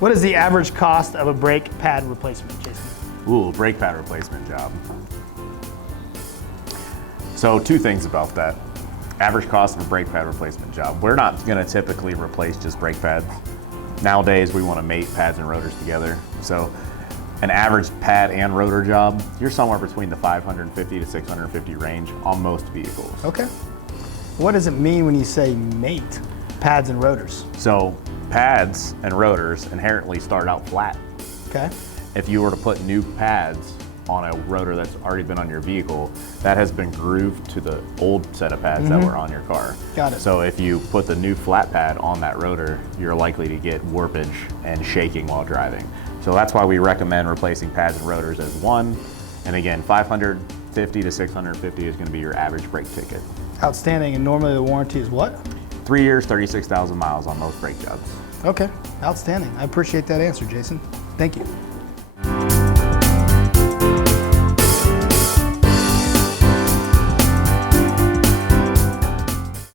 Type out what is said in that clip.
What is the average cost of a brake pad replacement, Jason? Ooh, brake pad replacement job. So 2 things about that. Average cost of a brake pad replacement job. We're not gonna typically replace just brake pads. Nowadays, we wanna mate pads and rotors together. So an average pad and rotor job, you're somewhere between the 550 to 650 range on most vehicles. Okay. What does it mean when you say mate pads and rotors? So pads and rotors inherently start out flat. Okay. If you were to put new pads on a rotor that's already been on your vehicle, that has been grooved to the old set of pads that were on your car. Got it. So if you put the new flat pad on that rotor, you're likely to get warpage and shaking while driving. So that's why we recommend replacing pads and rotors as one. And again, 550 to 650 is gonna be your average brake ticket. Outstanding. And normally the warranty is what? 3 years, 36,000 miles on most brake jobs. Okay. Outstanding. I appreciate that answer, Jason. Thank you.